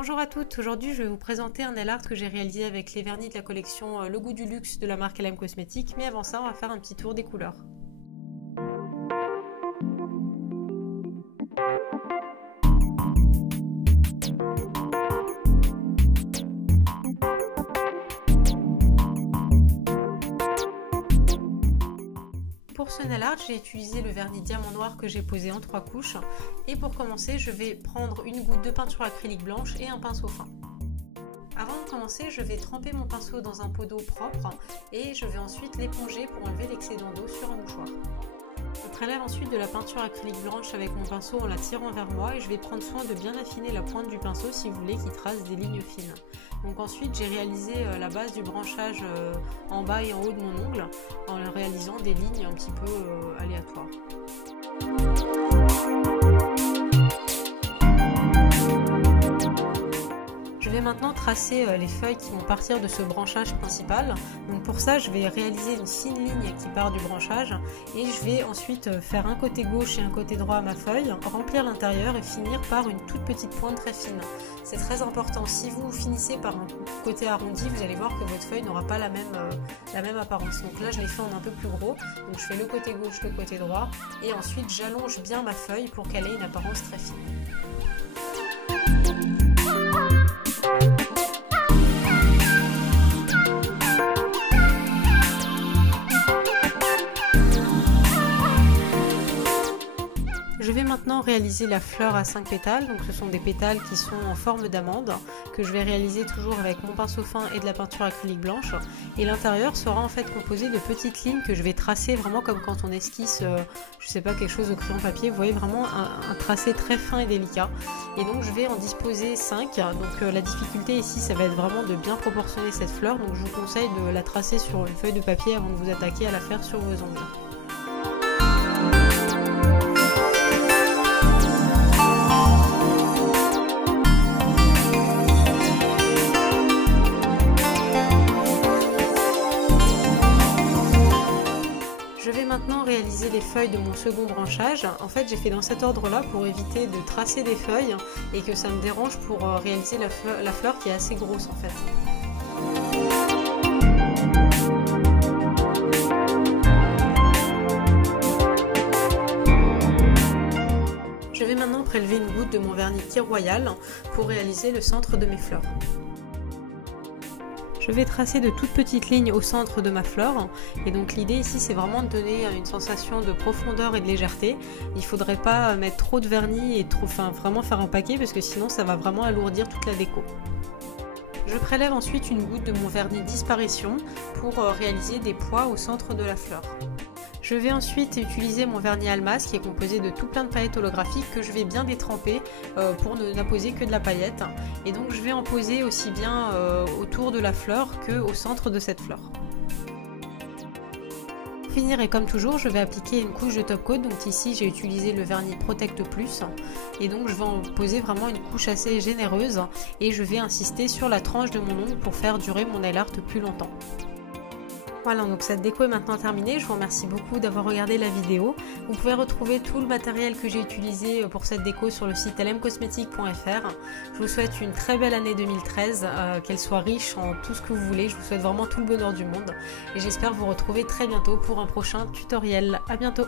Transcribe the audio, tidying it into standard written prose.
Bonjour à toutes, aujourd'hui je vais vous présenter un nail art que j'ai réalisé avec les vernis de la collection Le Goût du Luxe de la marque LM Cosmetics, mais avant ça on va faire un petit tour des couleurs. Pour ce nail art, j'ai utilisé le vernis diamant noir que j'ai posé en 3 couches. Et pour commencer, je vais prendre une goutte de peinture acrylique blanche et un pinceau fin. Avant de commencer, je vais tremper mon pinceau dans un pot d'eau propre et je vais ensuite l'éponger pour enlever l'excédent d'eau sur un mouchoir. Je prélève ensuite de la peinture acrylique blanche avec mon pinceau en la tirant vers moi et je vais prendre soin de bien affiner la pointe du pinceau si vous voulez qu'il trace des lignes fines. Donc ensuite j'ai réalisé la base du branchage en bas et en haut de mon ongle en réalisant des lignes un petit peu aléatoires. Je vais maintenant tracer les feuilles qui vont partir de ce branchage principal. Donc pour ça, je vais réaliser une fine ligne qui part du branchage et je vais ensuite faire un côté gauche et un côté droit à ma feuille, remplir l'intérieur et finir par une toute petite pointe très fine. C'est très important. Si vous finissez par un côté arrondi, vous allez voir que votre feuille n'aura pas la même apparence. Donc là, je l'ai fait en un peu plus gros. Donc je fais le côté gauche, le côté droit et ensuite j'allonge bien ma feuille pour qu'elle ait une apparence très fine. Je vais maintenant réaliser la fleur à 5 pétales, donc ce sont des pétales qui sont en forme d'amande, que je vais réaliser toujours avec mon pinceau fin et de la peinture acrylique blanche. Et l'intérieur sera en fait composé de petites lignes que je vais tracer vraiment comme quand on esquisse, je sais pas, quelque chose au crayon papier. Vous voyez vraiment un tracé très fin et délicat. Et donc je vais en disposer 5, donc la difficulté ici ça va être vraiment de bien proportionner cette fleur, donc je vous conseille de la tracer sur une feuille de papier avant de vous attaquer à la faire sur vos ongles. Je vais maintenant réaliser les feuilles de mon second branchage. En fait, j'ai fait dans cet ordre-là pour éviter de tracer des feuilles et que ça me dérange pour réaliser la fleur qui est assez grosse en fait. Je vais maintenant prélever une goutte de mon vernis Kir Royal pour réaliser le centre de mes fleurs. Je vais tracer de toutes petites lignes au centre de ma fleur et donc l'idée ici c'est vraiment de donner une sensation de profondeur et de légèreté. Il ne faudrait pas mettre trop de vernis et vraiment faire un paquet parce que sinon ça va vraiment alourdir toute la déco. Je prélève ensuite une goutte de mon vernis Disparition pour réaliser des pois au centre de la fleur. Je vais ensuite utiliser mon vernis Almas qui est composé de tout plein de paillettes holographiques que je vais bien détremper pour ne poser que de la paillette. Et donc je vais en poser aussi bien autour de la fleur qu'au centre de cette fleur. Pour finir et comme toujours, je vais appliquer une couche de top coat. Donc ici j'ai utilisé le vernis Protect Plus et donc je vais en poser vraiment une couche assez généreuse et je vais insister sur la tranche de mon ongle pour faire durer mon nail art plus longtemps. Voilà, donc cette déco est maintenant terminée. Je vous remercie beaucoup d'avoir regardé la vidéo. Vous pouvez retrouver tout le matériel que j'ai utilisé pour cette déco sur le site lmcosmetics.fr. Je vous souhaite une très belle année 2013, qu'elle soit riche en tout ce que vous voulez. Je vous souhaite vraiment tout le bonheur du monde et j'espère vous retrouver très bientôt pour un prochain tutoriel. À bientôt!